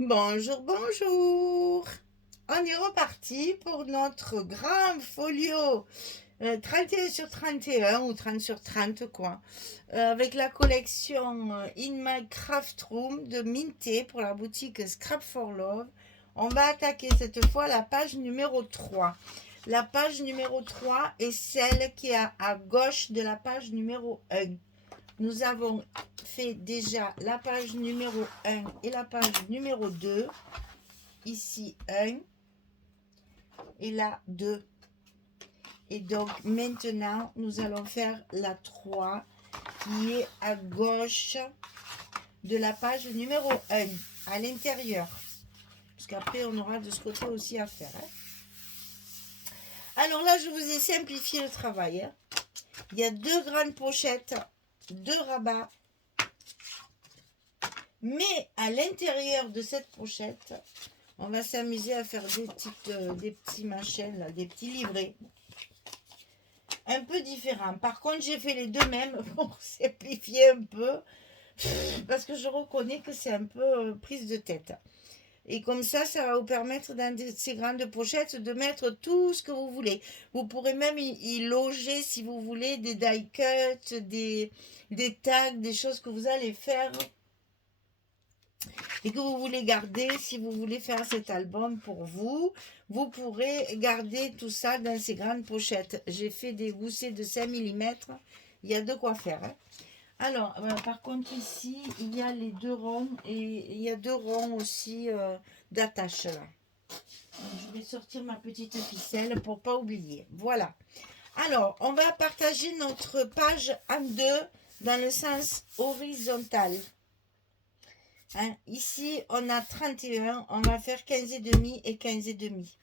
Bonjour, bonjour. On est reparti pour notre grand folio 31 sur 31 ou 30 sur 30 quoi. Avec la collection In My Craft Room de Minté pour la boutique Scrap for Love. On va attaquer cette fois la page numéro 3. La page numéro 3 est celle qui est à gauche de la page numéro 1. Nous avons fait déjà la page numéro 1 et la page numéro 2. Ici 1 et là 2. Et donc maintenant, nous allons faire la 3 qui est à gauche de la page numéro 1, à l'intérieur. Parce qu'après, on aura de ce côté aussi à faire. Alors là, je vous ai simplifié le travail. Il y a deux grandes pochettes, deux rabats. Mais à l'intérieur de cette pochette, on va s'amuser à faire des petits machins, là, des petits livrets. Un peu différents. Par contre, j'ai fait les deux mêmes pour simplifier un peu. Parce que je reconnais que c'est un peu prise de tête. Et comme ça va vous permettre dans ces grandes pochettes de mettre tout ce que vous voulez. Vous pourrez même y loger, si vous voulez, des die cuts, des tags, des choses que vous allez faire et que vous voulez garder. Si vous voulez faire cet album pour vous, vous pourrez garder tout ça dans ces grandes pochettes. J'ai fait des goussets de 5 mm. Il y a de quoi faire. Alors, par contre, ici, il y a les deux ronds et il y a deux ronds aussi d'attache là. Donc, je vais sortir ma petite ficelle pour pas oublier. Voilà. Alors, on va partager notre page en deux dans le sens horizontal. Hein, ici, on a 31, on va faire 15 et demi et 15 et demi.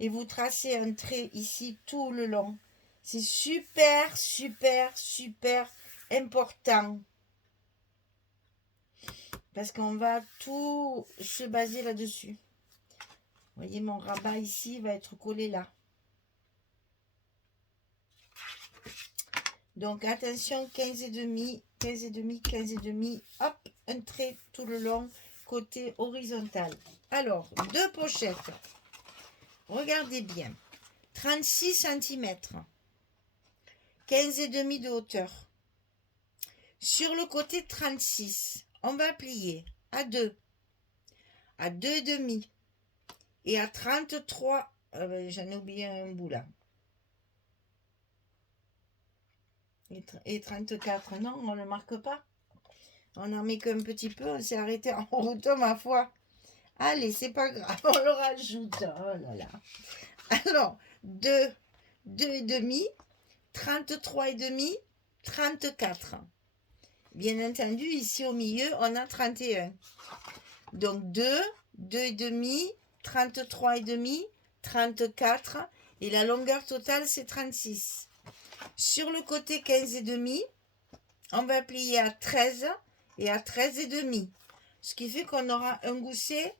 Et vous tracez un trait ici tout le long. C'est super, super, super important. Parce qu'on va tout se baser là-dessus. Vous voyez, mon rabat ici va être collé là. Donc, attention, 15 et demi, 15 et demi, 15 et demi. Hop, un trait tout le long, côté horizontal. Alors, deux pochettes. Regardez bien. 36 cm. 15 et demi de hauteur. Sur le côté 36, on va plier à 2, à 2 et demi et à 33. J'en ai oublié un bout là. Et 34, non, on ne le marque pas. On en met qu'un petit peu, on s'est arrêté en route, ma foi. Allez, c'est pas grave, on le rajoute. Oh là là. Alors, 2, 2 et demi, 33 et demi, 34. Bien entendu, ici au milieu, on a 31. Donc 2, 2 et demi, 33 et demi, 34. Et la longueur totale, c'est 36. Sur le côté 15 et demi, on va plier à 13 et à 13 et demi. Ce qui fait qu'on aura un gousset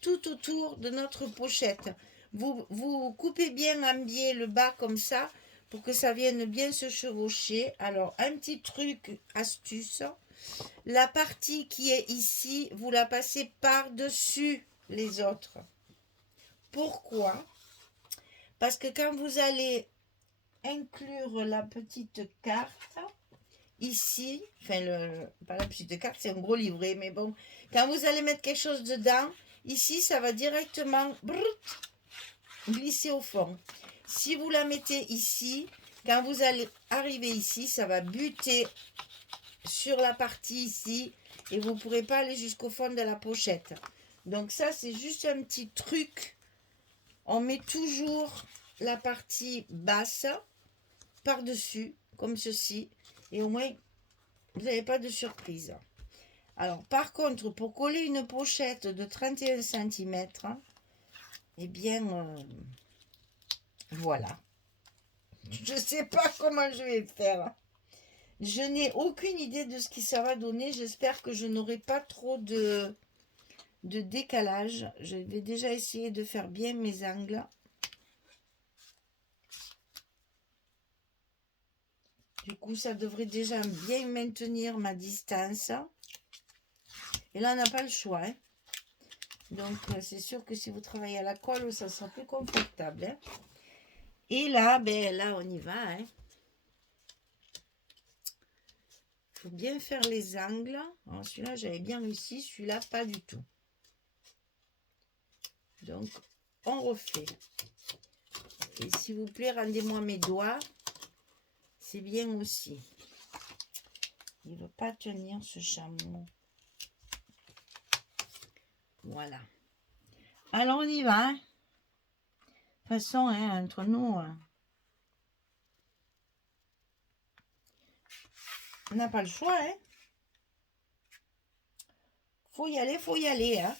tout autour de notre pochette. Vous coupez bien en biais le bas comme ça pour que ça vienne bien se chevaucher. Alors, un petit truc, astuce. La partie qui est ici, vous la passez par-dessus les autres. Pourquoi? Parce que quand vous allez inclure la petite carte, ici, enfin, pas la petite carte, c'est un gros livret, mais bon, quand vous allez mettre quelque chose dedans, ici, ça va directement glisser au fond. Si vous la mettez ici, quand vous allez arriver ici, ça va buter sur la partie ici et vous ne pourrez pas aller jusqu'au fond de la pochette. Donc ça, c'est juste un petit truc. On met toujours la partie basse par-dessus, comme ceci, et au moins, vous n'avez pas de surprise. Alors, par contre, pour coller une pochette de 31 cm, eh bien, voilà. Je ne sais pas comment je vais faire. Je n'ai aucune idée de ce qui ça va donner. J'espère que je n'aurai pas trop de décalage. Je vais déjà essayer de faire bien mes angles. Du coup, ça devrait déjà bien maintenir ma distance. Et là, on n'a pas le choix. Hein. Donc, c'est sûr que si vous travaillez à la colle, ça sera plus confortable. Hein. Et là, ben là, on y va. Hein. Faut bien faire les angles. Celui-là, j'avais bien réussi. Celui-là, pas du tout. Donc, on refait. Et s'il vous plaît, rendez-moi mes doigts. C'est bien aussi. Il ne veut pas tenir ce chameau. Voilà. Alors, on y va. Hein. De toute façon, hein, entre nous, on n'a pas le choix. Hein. Faut y aller. Hein.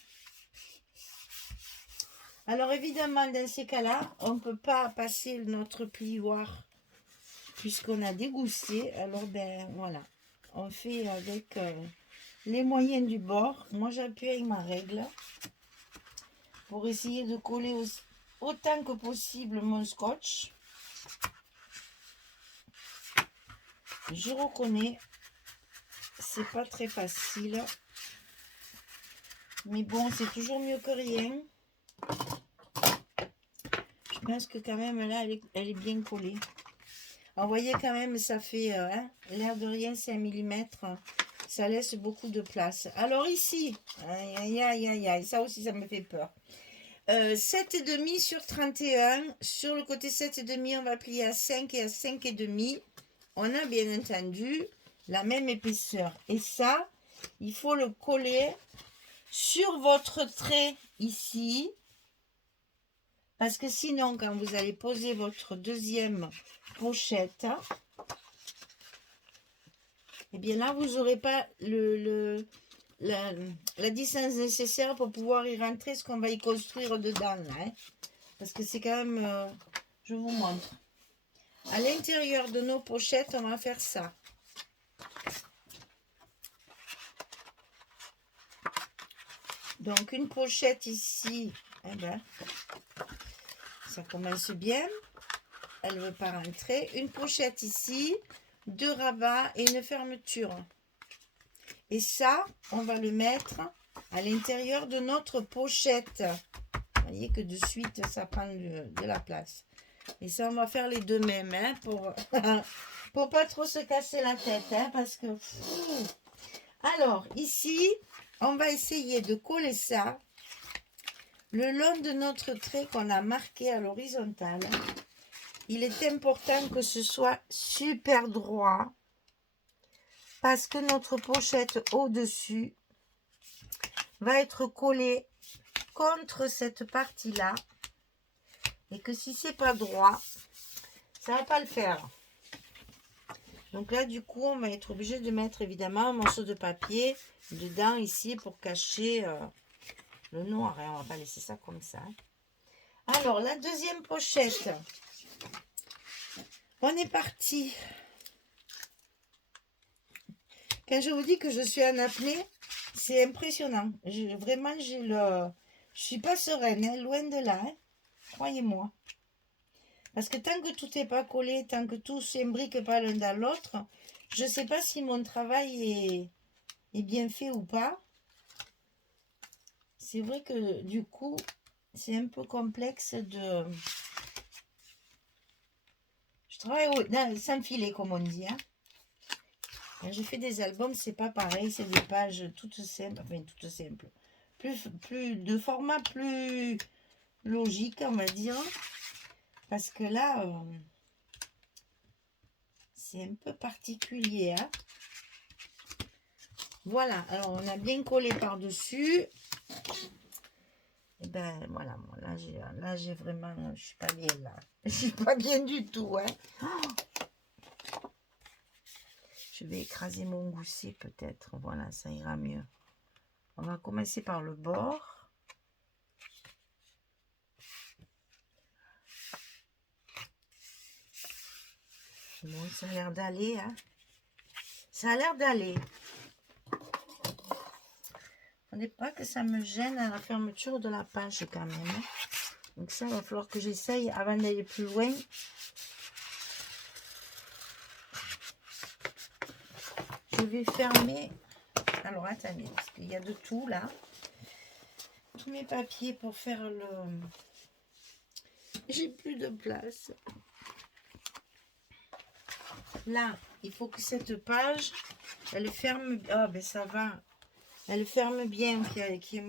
Alors, évidemment, dans ces cas-là, on ne peut pas passer notre plioir puisqu'on a dégoussé. Alors, ben voilà. On fait avec les moyens du bord. Moi, j'appuie avec ma règle pour essayer de coller autant que possible mon scotch. Je reconnais, c'est pas très facile. Mais bon, c'est toujours mieux que rien. Je pense que quand même, là, elle est bien collée. Alors, vous voyez quand même, ça fait, l'air de rien, 5 mm. Ça laisse beaucoup de place. Alors ici, aïe, ça aussi, ça me fait peur. 7,5 sur 31. Sur le côté 7,5, on va plier à 5 et à 5,5. On a bien entendu la même épaisseur. Et ça, il faut le coller sur votre trait ici. Parce que sinon, quand vous allez poser votre deuxième pochette, et bien là, vous n'aurez pas la distance nécessaire pour pouvoir y rentrer ce qu'on va y construire dedans. Hein. Parce que c'est quand même... je vous montre. À l'intérieur de nos pochettes, on va faire ça. Donc, une pochette ici, eh ben, ça commence bien. Elle ne veut pas rentrer. Une pochette ici, 2 rabats et une fermeture. Et ça, on va le mettre à l'intérieur de notre pochette. Vous voyez que de suite, ça prend de la place. Et ça, on va faire les deux mêmes, hein, pour pas trop se casser la tête, hein, parce que... Alors, ici, on va essayer de coller ça le long de notre trait qu'on a marqué à l'horizontale. Il est important que ce soit super droit parce que notre pochette au-dessus va être collée contre cette partie-là et que si c'est pas droit, ça va pas le faire. Donc là, du coup, on va être obligé de mettre évidemment un morceau de papier dedans ici pour cacher le noir. Et on va pas laisser ça comme ça. Alors, la deuxième pochette. On est parti. Quand je vous dis que je suis en apnée, c'est impressionnant. Vraiment, je suis pas sereine, hein, loin de là. Hein, croyez-moi. Parce que tant que tout n'est pas collé, tant que tout ne s'imbrique pas l'un dans l'autre, je ne sais pas si mon travail est bien fait ou pas. C'est vrai que du coup, c'est un peu complexe de... Je travaille sans filet, comme on dit. Hein. Quand je fais des albums, c'est pas pareil. C'est des pages toutes simples. Enfin, toutes simples. Plus de format plus logique, on va dire. Parce que là, c'est un peu particulier. Hein. Voilà. Alors, on a bien collé par-dessus. Et ben voilà, moi, là j'ai vraiment, je suis pas bien là. Je suis pas bien du tout. Hein. Je vais écraser mon gousset peut-être. Voilà, ça ira mieux. On va commencer par le bord. Bon, ça a l'air d'aller. Hein. Ça a l'air d'aller. Il ne faudrait pas que ça me gêne à la fermeture de la page quand même. Hein. Donc ça, il va falloir que j'essaye avant d'aller plus loin. Je vais fermer. Alors attendez, parce qu'il y a de tout là. Tous mes papiers pour faire le... J'ai plus de place. Là, il faut que cette page, elle ferme... Ah, ben ça va. Elle ferme bien, qu'il y ait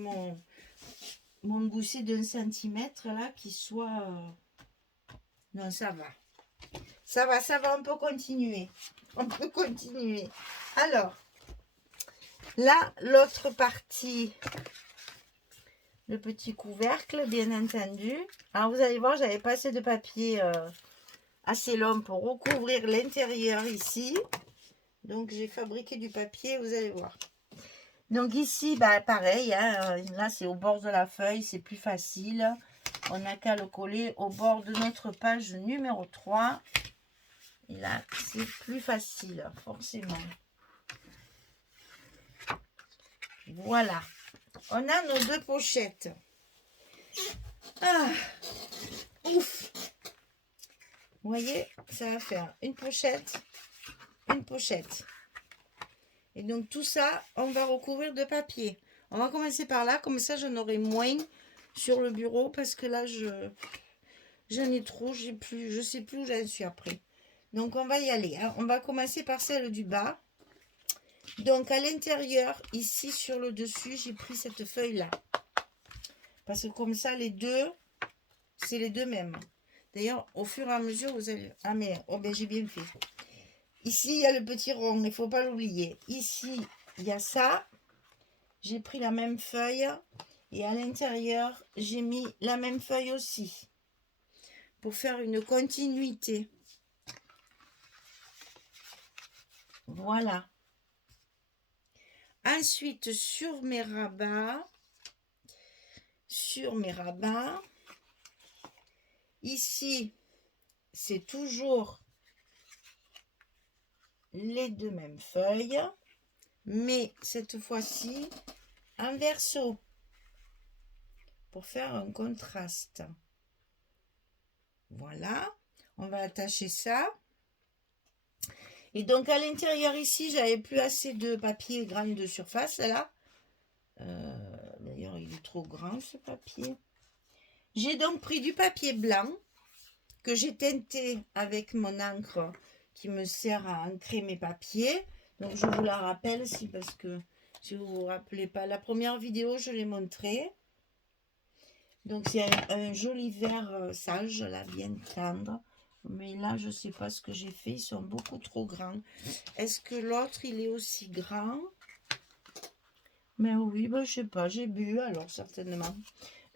mon gousset d'un centimètre, là, qui soit... Non, ça va. Ça va, on peut continuer. On peut continuer. Alors, là, l'autre partie, le petit couvercle, bien entendu. Alors, vous allez voir, j'avais pas assez de papier assez long pour recouvrir l'intérieur ici. Donc, j'ai fabriqué du papier, vous allez voir. Donc, ici, bah, pareil, hein, là, c'est au bord de la feuille, c'est plus facile. On n'a qu'à le coller au bord de notre page numéro 3. Et là, c'est plus facile, forcément. Voilà. On a nos deux pochettes. Ah, ouf. Vous voyez, ça va faire une pochette, une pochette. Et donc, tout ça, on va recouvrir de papier. On va commencer par là, comme ça, j'en aurai moins sur le bureau, parce que là, j'en ai trop, je sais plus où j'en suis après. Donc, on va y aller. Hein. On va commencer par celle du bas. Donc, à l'intérieur, ici, sur le dessus, j'ai pris cette feuille-là. Parce que comme ça, les deux, c'est les deux mêmes. D'ailleurs, au fur et à mesure, vous allez... Ah, mais oh, ben, j'ai bien fait. Ici, il y a le petit rond, il ne faut pas l'oublier. Ici, il y a ça. J'ai pris la même feuille. Et à l'intérieur, j'ai mis la même feuille aussi. Pour faire une continuité. Voilà. Ensuite, sur mes rabats, ici, c'est toujours les deux mêmes feuilles, mais cette fois-ci, en verso, pour faire un contraste. Voilà, on va attacher ça. Et donc, à l'intérieur ici, j'avais plus assez de papier grande surface, là. D'ailleurs, il est trop grand, ce papier. J'ai donc pris du papier blanc que j'ai teinté avec mon encre qui me sert à ancrer mes papiers. Donc, je vous la rappelle, parce que si vous ne vous rappelez pas, la première vidéo, je l'ai montré. Donc, c'est un joli vert sage, là, bien tendre. Mais là, je ne sais pas ce que j'ai fait. Ils sont beaucoup trop grands. Est-ce que l'autre, il est aussi grand? Mais oui, ben, je sais pas. J'ai bu, alors, certainement.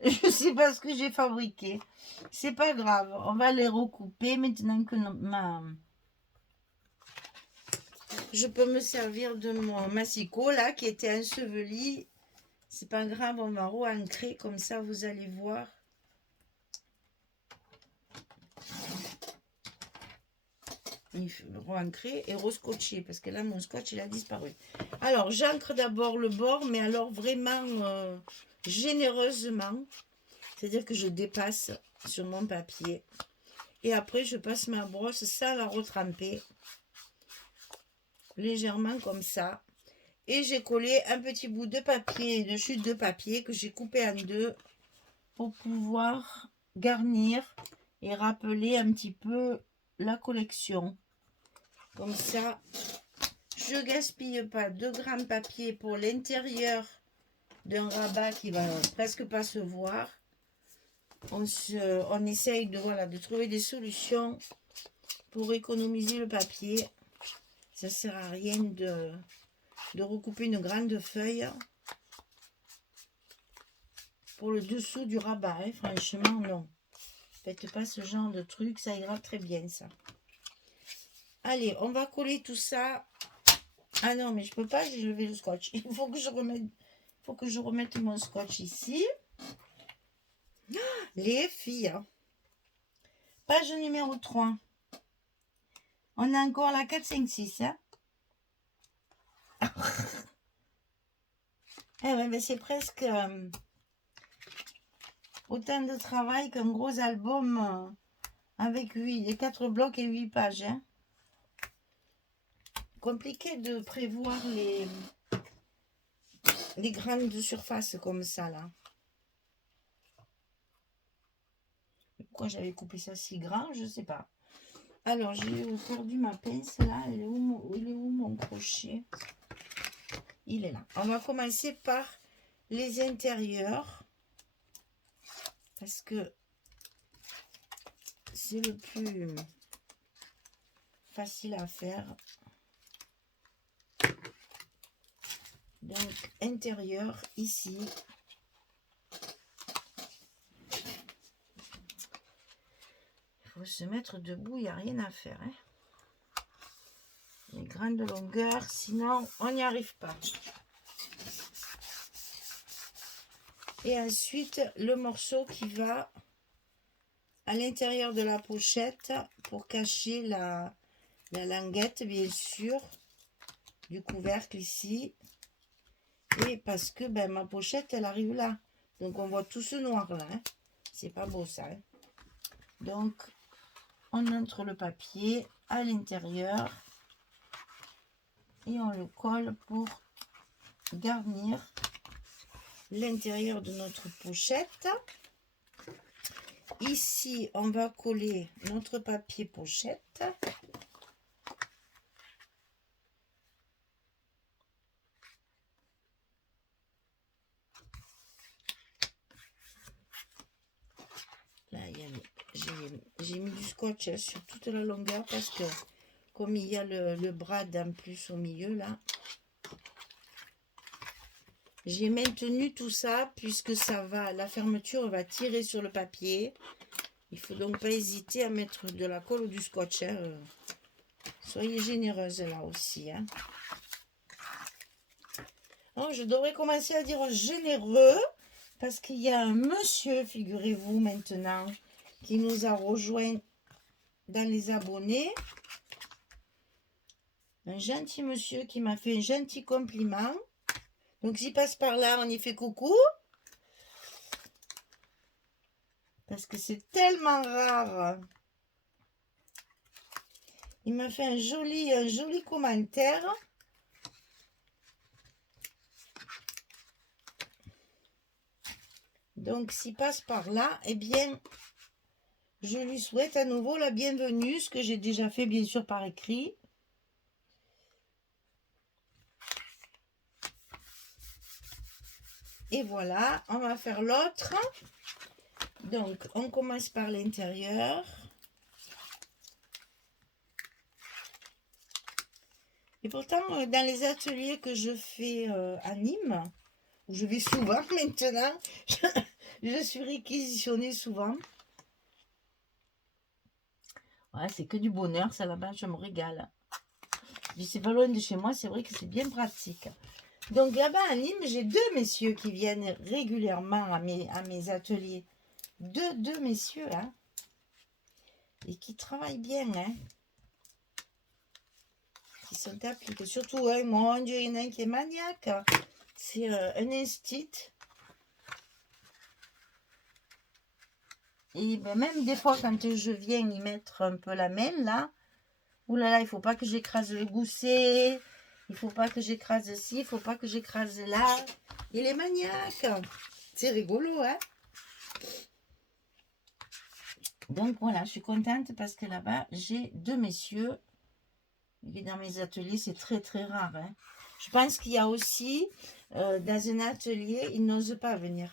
Je sais pas ce que j'ai fabriqué. C'est pas grave. On va les recouper maintenant que je peux me servir de mon massicot, là, qui était enseveli. C'est pas grave, on va re-ancrer. Comme ça, vous allez voir. Re-ancrer et re-scotcher, parce que là mon scotch il a disparu. Alors j'ancre d'abord le bord, mais alors vraiment généreusement, c'est à dire que je dépasse sur mon papier et après je passe ma brosse sans la retremper, légèrement comme ça, et j'ai collé un petit bout de papier, de chute de papier que j'ai coupé en deux pour pouvoir garnir et rappeler un petit peu la collection. Comme ça, je gaspille pas 2 grammes de papier pour l'intérieur d'un rabat qui va presque pas se voir. On essaye de trouver des solutions pour économiser le papier. Ça sert à rien de recouper une grande feuille pour le dessous du rabat. Hein. Franchement, non. Faites pas ce genre de truc, ça ira très bien ça. Allez, on va coller tout ça. Ah non, mais je peux pas, j'ai levé le scotch. Il faut que je remette mon scotch ici. Les filles. Page numéro 3. On a encore la 4, 5, 6. Hein. Eh ouais, mais c'est presque autant de travail qu'un gros album avec 4 blocs et 8 pages. Hein. Compliqué de prévoir les grandes surfaces comme ça là. pourquoi j'avais coupé ça si grand, je sais pas. Alors, j'ai perdu ma pince là. Il est où mon crochet? Il est là. On va commencer par les intérieurs. Parce que c'est le plus facile à faire. Donc, intérieur, ici. Il faut se mettre debout, il n'y a rien à faire. Hein. Les grandes longueurs, sinon on n'y arrive pas. Et ensuite, le morceau qui va à l'intérieur de la pochette pour cacher la languette, bien sûr, du couvercle ici. Et parce que ben, ma pochette, elle arrive là. Donc, on voit tout ce noir là. Hein. C'est pas beau ça. Hein. Donc, on entre le papier à l'intérieur. Et on le colle pour garnir l'intérieur de notre pochette. Ici, on va coller notre papier pochette. Là, j'ai mis du scotch sur toute la longueur parce que comme il y a le brad en plus au milieu là, j'ai maintenu tout ça puisque ça va, la fermeture va tirer sur le papier. Il faut donc pas hésiter à mettre de la colle ou du scotch. Hein. Soyez généreuse là aussi. Hein. Oh, je devrais commencer à dire généreux parce qu'il y a un monsieur, figurez-vous maintenant, qui nous a rejoint dans les abonnés. Un gentil monsieur qui m'a fait un gentil compliment. Donc, j'y passe par là, on y fait coucou. Parce que c'est tellement rare. Il m'a fait un joli commentaire. Donc, s'il passe par là, eh bien, je lui souhaite à nouveau la bienvenue, ce que j'ai déjà fait, bien sûr, par écrit. Et voilà, on va faire l'autre. Donc, on commence par l'intérieur. Et pourtant, dans les ateliers que je fais à Nîmes, où je vais souvent maintenant, je suis réquisitionnée souvent. Ouais, c'est que du bonheur, ça là-bas, je me régale. C'est pas loin de chez moi, c'est vrai que c'est bien pratique. Donc là-bas à Nîmes, j'ai deux messieurs qui viennent régulièrement à mes ateliers. Deux messieurs, hein. Et qui travaillent bien, hein. Qui sont appliqués. Surtout, hein, mon Dieu, il y en a un qui est maniaque. C'est un instit. Et ben, même des fois, quand je viens y mettre un peu la main, là, oulala, il ne faut pas que j'écrase le gousset. Il faut pas que j'écrase ci, il faut pas que j'écrase là. Il est maniaque. C'est rigolo, hein? Donc voilà, je suis contente parce que là-bas, j'ai deux messieurs. Et dans mes ateliers, c'est très très rare. Hein? Je pense qu'il y a aussi, dans un atelier, ils n'osent pas venir.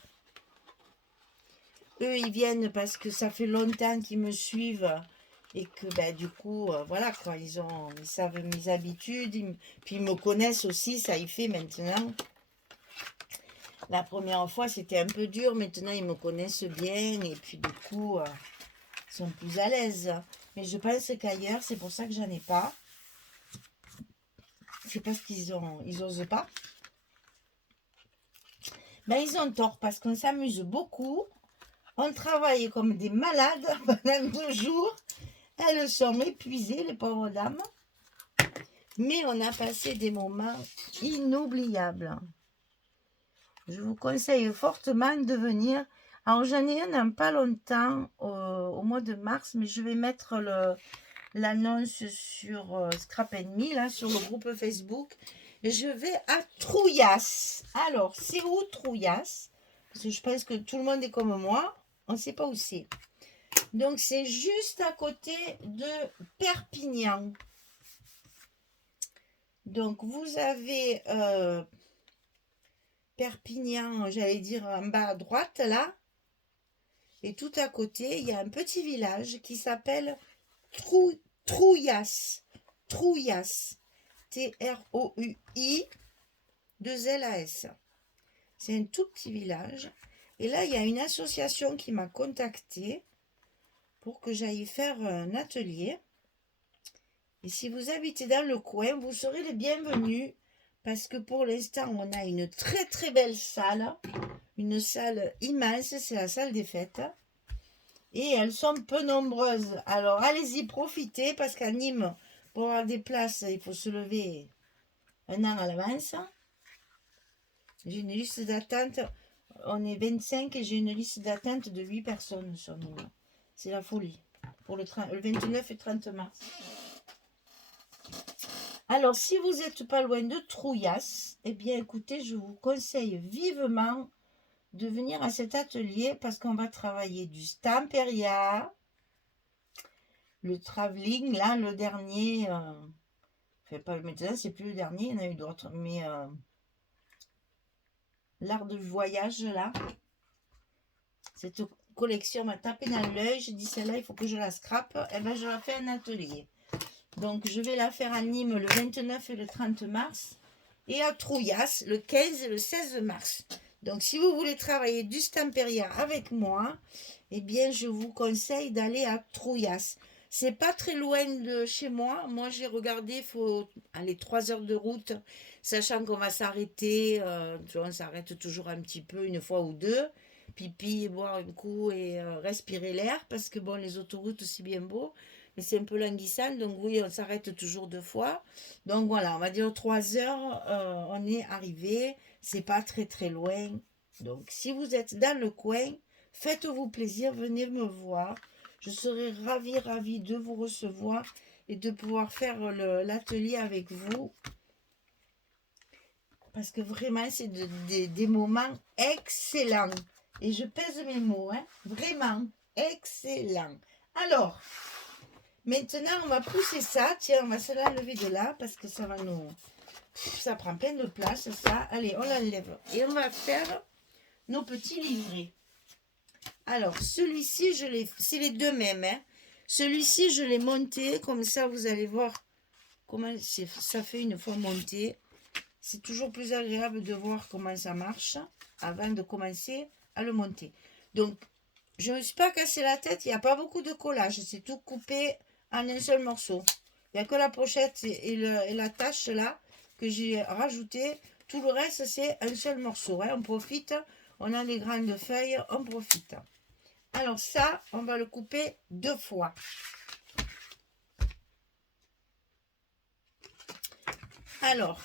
Eux, ils viennent parce que ça fait longtemps qu'ils me suivent. Et que ben, du coup, voilà quoi, ils savent mes habitudes, puis ils me connaissent aussi, ça y fait maintenant. La première fois, c'était un peu dur, maintenant ils me connaissent bien, et puis du coup, ils sont plus à l'aise. Mais je pense qu'ailleurs, c'est pour ça que j'en ai pas. C'est parce qu'ils osent pas. Ben, ils ont tort, parce qu'on s'amuse beaucoup. On travaille comme des malades pendant 2 jours. Elles sont épuisées, les pauvres dames. Mais on a passé des moments inoubliables. Je vous conseille fortement de venir. Alors, j'en ai un dans pas longtemps, au mois de mars, mais je vais mettre l'annonce sur Scrap Me, là, sur le groupe Facebook. Je vais à Trouillas. Alors, c'est où Trouillas? Parce que je pense que tout le monde est comme moi. On ne sait pas où c'est. Donc, c'est juste à côté de Perpignan. Donc, vous avez Perpignan, j'allais dire en bas à droite, là. Et tout à côté, il y a un petit village qui s'appelle Trouillas. Trouillas. T-R-O-U-I 2-L-A-S. C'est un tout petit village. Et là, il y a une association qui m'a contactée pour que j'aille faire un atelier. Et si vous habitez dans le coin, vous serez les bienvenus parce que pour l'instant, on a une très très belle salle. Une salle immense, c'est la salle des fêtes. Et elles sont peu nombreuses. Alors, allez-y, profitez parce qu'à Nîmes, pour avoir des places, il faut se lever un an à l'avance. J'ai une liste d'attente. On est 25 et j'ai une liste d'attente de 8 personnes sur Nîmes. C'est la folie. Pour le 29 et 30 mars. Alors, si vous n'êtes pas loin de Trouillas, eh bien, écoutez, je vous conseille vivement de venir à cet atelier parce qu'on va travailler du Stamperia, le travelling, là, le dernier, pas maintenant, c'est plus le dernier, il y en a eu d'autres, mais l'art de voyage, là, cette collection m'a tapé dans l'œil, j'ai dit celle-là, il faut que je la scrape, et ben je la fais un atelier. Donc, je vais la faire à Nîmes le 29 et le 30 mars, et à Trouillas le 15 et le 16 mars. Donc, si vous voulez travailler du Stamperia avec moi, eh bien, je vous conseille d'aller à Trouillas. C'est pas très loin de chez moi. Moi, j'ai regardé, il faut aller 3 heures de route, sachant qu'on va s'arrêter. On s'arrête toujours un petit peu, une fois ou deux. Pipi, boire un coup et respirer l'air, parce que bon, les autoroutes, c'est bien beau, mais c'est un peu languissant. Donc, oui, on s'arrête toujours 2 fois. Donc, voilà, on va dire 3 heures, on est arrivé. C'est pas très, très loin. Donc, si vous êtes dans le coin, faites-vous plaisir, venez me voir. Je serai ravie de vous recevoir et de pouvoir faire l'atelier avec vous. Parce que vraiment, c'est des moments excellents. Et je pèse mes mots, hein. Vraiment excellent. Alors, maintenant, on va pousser ça. Tiens, on va se l'enlever de là parce que ça va nous... Ça prend plein de place, ça. Allez, on l'enlève. Et on va faire nos petits livrets. Alors, celui-ci, c'est les deux mêmes. Hein. Celui-ci, je l'ai monté. Comme ça, vous allez voir comment ça fait une fois monté. C'est toujours plus agréable de voir comment ça marche avant de commencer à le monter. Donc, je ne me suis pas cassé la tête. Il n'y a pas beaucoup de collage. C'est tout coupé en un seul morceau. Il n'y a que la pochette et la tache là que j'ai rajouté. Tout le reste, c'est un seul morceau. Hein. On profite. On a les grandes feuilles. On profite. Alors ça, on va le couper 2 fois. Alors,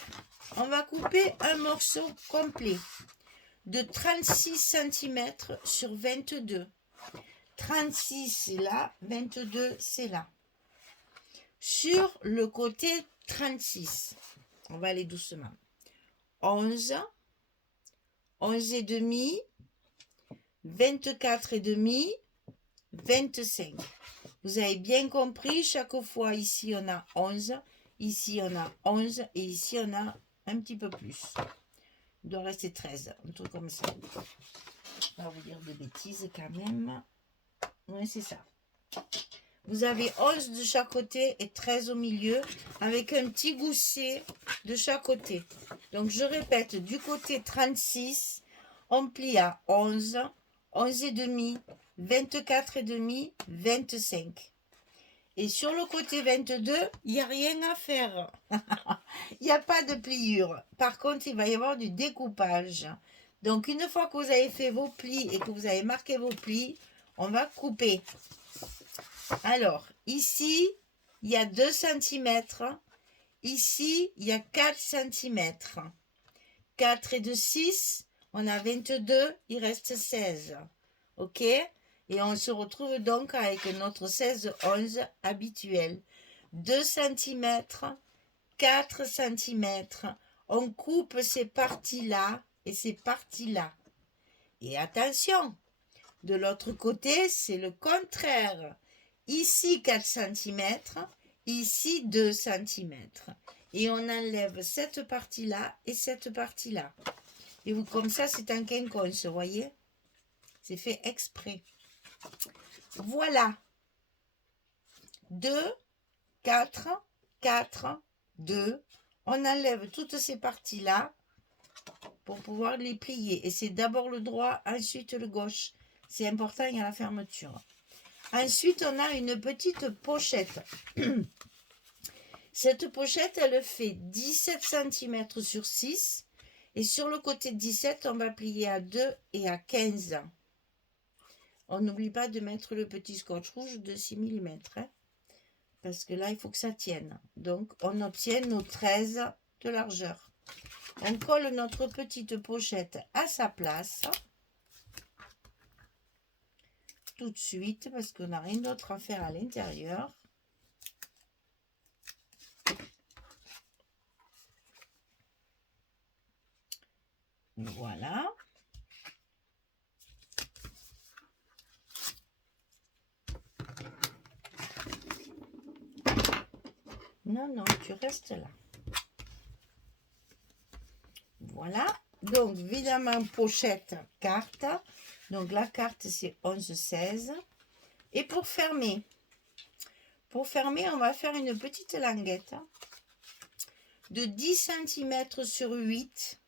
on va couper un morceau complet de 36 cm sur 22. 36 c'est là, 22 c'est là. Sur le côté 36, on va aller doucement. 11, 11 et demi, 24 et demi, 25. Vous avez bien compris, chaque fois ici on a 11, ici on a 11 et ici on a un petit peu plus. Il doit rester 13, un truc comme ça. On va vous dire des bêtises quand même. Oui, c'est ça. Vous avez 11 de chaque côté et 13 au milieu avec un petit gousset de chaque côté. Donc je répète, du côté 36, on plie à 11, 11 et demi, 24 et demi, 25. Et sur le côté 22, il n'y a rien à faire. Il n'y a pas de pliure. Par contre, il va y avoir du découpage. Donc, une fois que vous avez fait vos plis et que vous avez marqué vos plis, on va couper. Alors, ici, il y a 2 cm. Ici, il y a 4 cm. 4 et 2, 6. On a 22, il reste 16. OK ? Et on se retrouve donc avec notre 16-11 habituel. 2 cm, 4 cm. On coupe ces parties-là et ces parties-là. Et attention, De l'autre côté, c'est le contraire. Ici 4 cm, ici 2 cm. Et on enlève cette partie-là et cette partie-là. Et vous, comme ça, c'est un quinconce, vous voyez? C'est fait exprès. Voilà. 2, 4, 4, 2. On enlève toutes ces parties-là pour pouvoir les plier. Et c'est d'abord le droit, ensuite le gauche. C'est important, il y a la fermeture. Ensuite, on a une petite pochette. Cette pochette, elle fait 17 cm sur 6. Et sur le côté 17, on va plier à 2 et à 15. On n'oublie pas de mettre le petit scotch rouge de 6 mm. Parce que là, il faut que ça tienne. Donc, on obtient nos 13 de largeur. On colle notre petite pochette à sa place. Tout de suite, parce qu'on n'a rien d'autre à faire à l'intérieur. Voilà. Non, non, tu restes là. Voilà. Donc, évidemment, pochette, carte. Donc, la carte, c'est 11-16. Et pour fermer, on va faire une petite languette de 10 cm sur 8.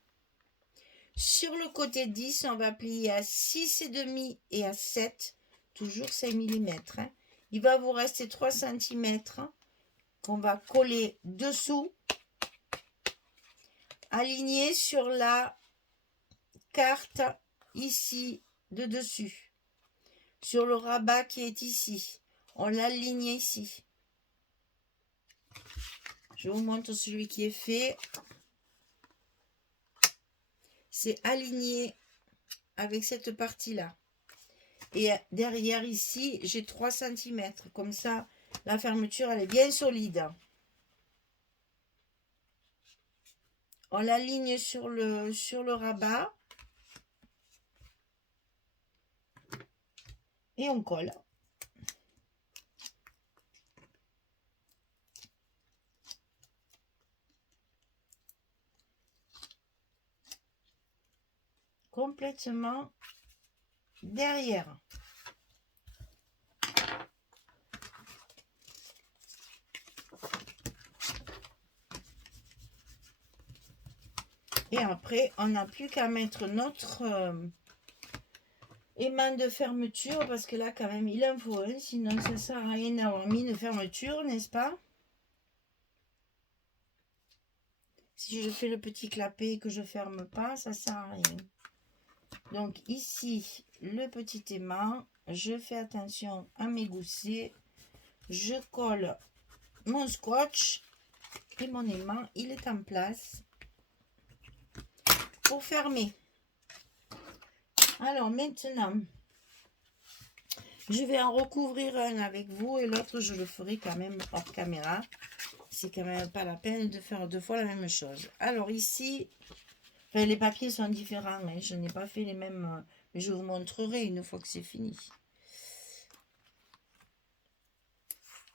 Sur le côté 10, on va plier à 6,5 et à 7, toujours 5 mm. Il va vous rester 3 cm qu'on va coller dessous, aligné sur la carte ici de dessus, sur le rabat qui est ici. On l'aligne ici. Je vous montre celui qui est fait. C'est aligné avec cette partie-là. Et derrière ici, j'ai 3 cm. Comme ça, la fermeture, elle est bien solide. On l'aligne sur le rabat. Et on colle. Complètement derrière. Et après, on n'a plus qu'à mettre notre aimant de fermeture, parce que là, quand même, il en faut un, sinon ça ne sert à rien d'avoir mis une fermeture, n'est-ce pas? Si je fais le petit clapet et que je ne ferme pas, ça ne sert à rien. Donc ici, le petit aimant, je fais attention à mes goussets, je colle mon scotch et mon aimant, il est en place pour fermer. Alors maintenant, je vais en recouvrir un avec vous et l'autre je le ferai quand même hors caméra. C'est quand même pas la peine de faire 2 fois la même chose. Alors ici, enfin, les papiers sont différents, hein, je n'ai pas fait les mêmes, mais je vous montrerai une fois que c'est fini.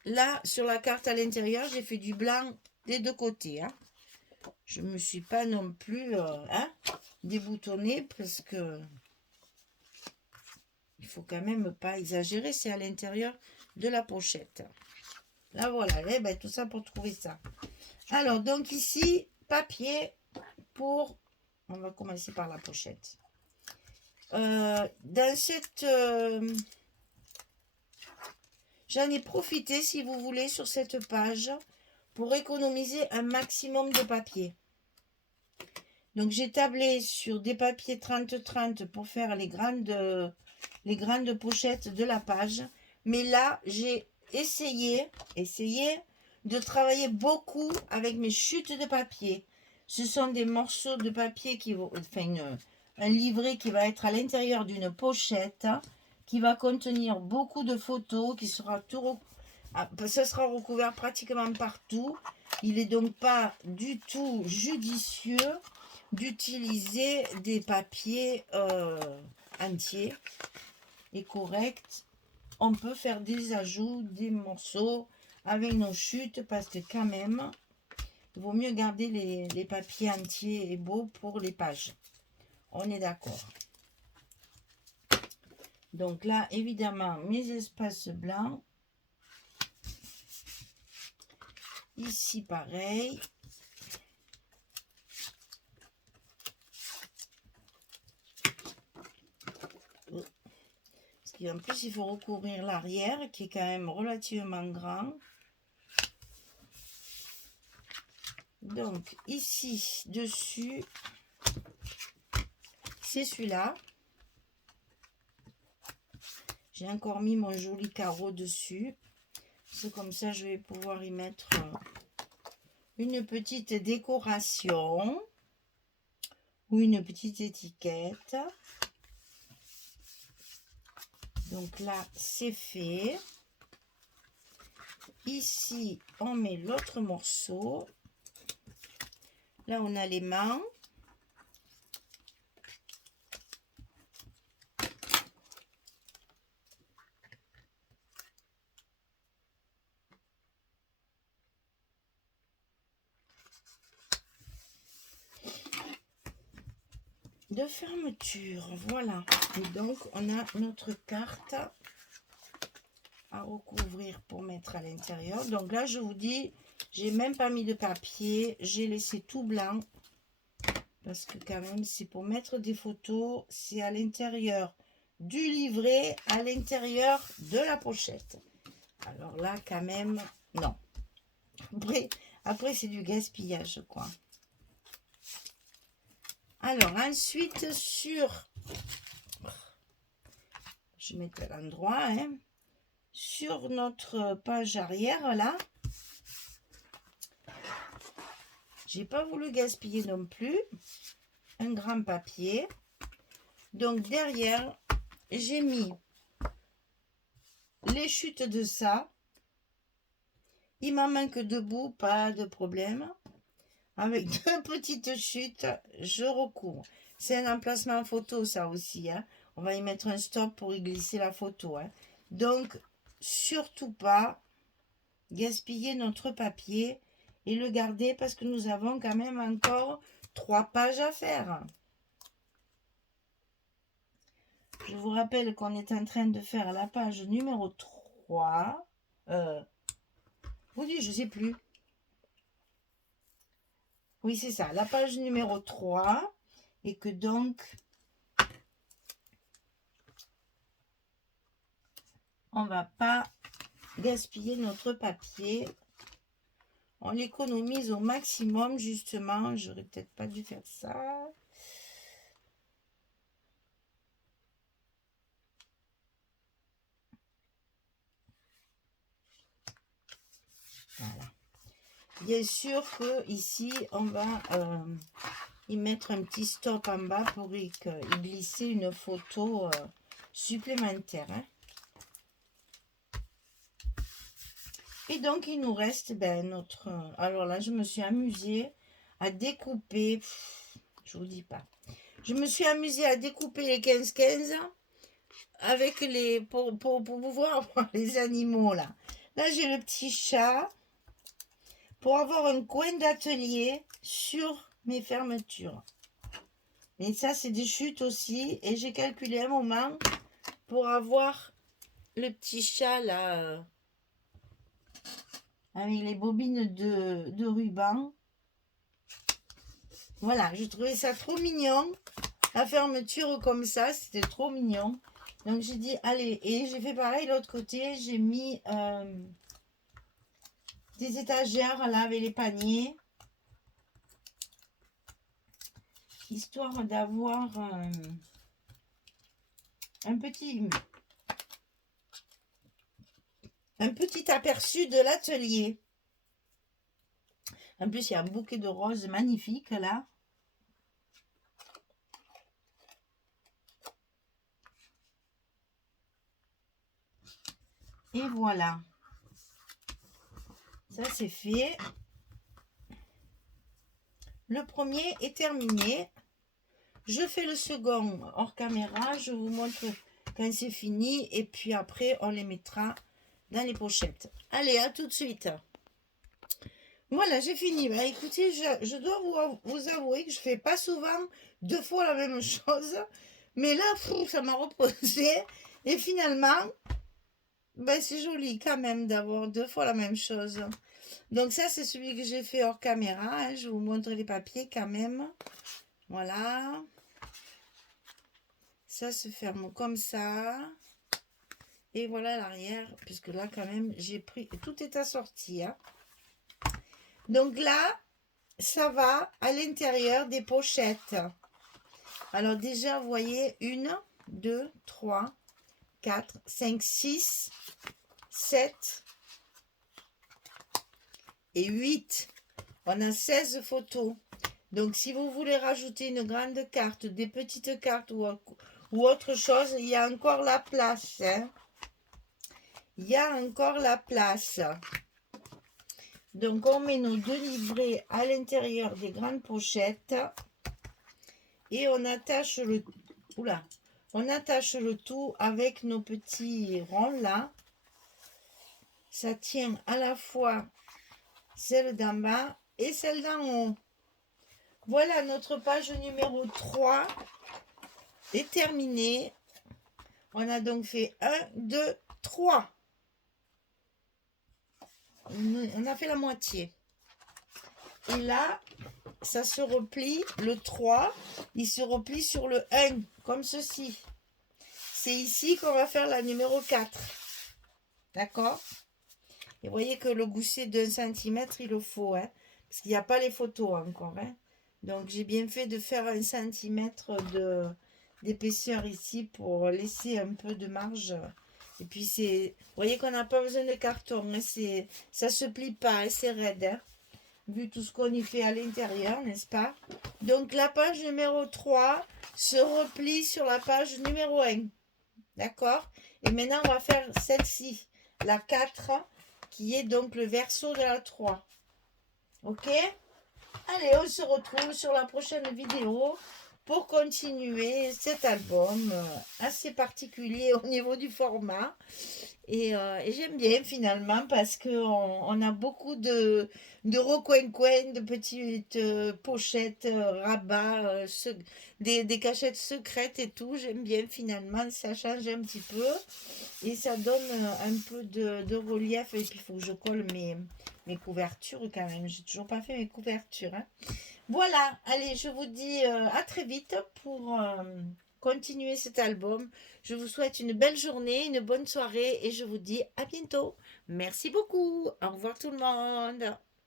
Là, sur la carte à l'intérieur, j'ai fait du blanc des 2 côtés. Hein. Je ne me suis pas non plus déboutonnée parce que il faut quand même pas exagérer. C'est à l'intérieur de la pochette. Là, voilà. Eh ben, tout ça pour trouver ça. Alors, donc ici, papier pour... On va commencer par la pochette. Dans cette... J'en ai profité, si vous voulez, sur cette page pour économiser un maximum de papier. Donc, j'ai tablé sur des papiers 30-30 pour faire les grandes pochettes de la page. Mais là, j'ai essayé de travailler beaucoup avec mes chutes de papier. Ce sont des morceaux de papier qui vont... Enfin, un livret qui va être à l'intérieur d'une pochette qui va contenir beaucoup de photos, qui sera tout... Ça sera recouvert pratiquement partout. Il n'est donc pas du tout judicieux d'utiliser des papiers entiers. est correcte, on peut faire des ajouts, des morceaux avec nos chutes, parce que quand même, il vaut mieux garder les papiers entiers et beaux pour les pages. On est d'accord. Donc là, évidemment, mes espaces blancs. Ici, pareil. Parce qu'en plus, il faut recouvrir l'arrière, qui est quand même relativement grand. Donc, ici, dessus, c'est celui-là. J'ai encore mis mon joli carreau dessus. C'est comme ça, je vais pouvoir y mettre une petite décoration ou une petite étiquette. Donc là, c'est fait. Ici, on met l'autre morceau. Là, on a les mains. De fermeture, voilà. Et donc, on a notre carte à recouvrir pour mettre à l'intérieur. Donc là, je vous dis, j'ai même pas mis de papier. J'ai laissé tout blanc. Parce que quand même, c'est pour mettre des photos. C'est à l'intérieur du livret, à l'intérieur de la pochette. Alors là, quand même, non. Après c'est du gaspillage, quoi. Alors, ensuite, je mets à l'endroit, hein, sur notre page arrière, là, j'ai pas voulu gaspiller non plus, un grand papier. Donc, derrière, j'ai mis les chutes de ça. Il m'en manque deux bouts, pas de problème. Avec deux petites chutes, je recouvre. C'est un emplacement photo, ça aussi. Hein. On va y mettre un stop pour y glisser la photo. Hein. Donc, surtout pas gaspiller notre papier et le garder parce que nous avons quand même encore 3 pages à faire. Je vous rappelle qu'on est en train de faire la page numéro 3. Vous dites, je ne sais plus. Oui, c'est ça, la page numéro 3. Et que donc, on ne va pas gaspiller notre papier. On l'économise au maximum, justement. J'aurais peut-être pas dû faire ça. Voilà. Bien sûr que ici, on va y mettre un petit stop en bas pour y glisser une photo supplémentaire. Hein. Et donc, il nous reste notre... alors là, je me suis amusée à découper... je vous dis pas. Je me suis amusée à découper les 15-15 avec les... pour pouvoir voir les animaux, là. Là, j'ai le petit chat pour avoir un coin d'atelier sur mes fermetures. Mais ça, c'est des chutes aussi. Et j'ai calculé un moment pour avoir le petit chat, là... avec les bobines de ruban. Voilà, je trouvais ça trop mignon. La fermeture comme ça, c'était trop mignon. Donc j'ai dit, allez, et j'ai fait pareil de l'autre côté. J'ai mis des étagères là avec les paniers. Histoire d'avoir un petit aperçu de l'atelier. En plus, il y a un bouquet de roses magnifique là. Et voilà. Ça, c'est fait. Le premier est terminé. Je fais le second hors caméra. Je vous montre quand c'est fini. Et puis après, on les mettra dans les pochettes. Allez, à tout de suite. Voilà, j'ai fini. Bah, écoutez, je dois vous avouer que je fais pas souvent 2 fois la même chose. Mais là, ça m'a reposé. Et finalement, ben, c'est joli quand même d'avoir 2 fois la même chose. Donc ça, c'est celui que j'ai fait hors caméra. Hein. Je vous montre les papiers quand même. Voilà. Ça se ferme comme ça. Et voilà l'arrière, puisque là, quand même, j'ai pris... Tout est assorti. Hein. Donc là, ça va à l'intérieur des pochettes. Alors déjà, vous voyez, 1, 2, 3, 4, 5, 6, 7 et 8. On a 16 photos. Donc, si vous voulez rajouter une grande carte, des petites cartes ou autre chose, il y a encore la place. Hein. Il y a encore la place. Donc, on met nos 2 livrets à l'intérieur des grandes pochettes. Et on attache le... Oula, on attache le tout avec nos petits ronds là. Ça tient à la fois celle d'en bas et celle d'en haut. Voilà, notre page numéro 3 est terminée. On a donc fait 1, 2, 3. On a fait la moitié. Et là, ça se replie, le 3, il se replie sur le 1, comme ceci. C'est ici qu'on va faire la numéro 4. D'accord? Et vous voyez que le gousset d'1 centimètre, il le faut, hein, parce qu'il n'y a pas les photos encore. Hein. Donc, j'ai bien fait de faire 1 centimètre d'épaisseur ici pour laisser un peu de marge. Et puis, vous voyez qu'on n'a pas besoin de carton. Hein, ça ne se plie pas, hein, c'est raide. Hein, vu tout ce qu'on y fait à l'intérieur, n'est-ce pas? Donc, la page numéro 3 se replie sur la page numéro 1. D'accord? Et maintenant, on va faire celle-ci, la 4, qui est donc le verso de la 3. Ok? Allez, on se retrouve sur la prochaine vidéo pour continuer cet album assez particulier au niveau du format. Et j'aime bien finalement parce qu'on a beaucoup de recoins-coins, de petites pochettes, rabats, des cachettes secrètes et tout. J'aime bien finalement, ça change un petit peu et ça donne un peu de relief. Et puis il faut que je colle mes couvertures quand même. J'ai toujours pas fait mes couvertures. Hein. Voilà, allez, je vous dis à très vite pour continuer cet album. Je vous souhaite une belle journée, une bonne soirée et je vous dis à bientôt. Merci beaucoup. Au revoir tout le monde.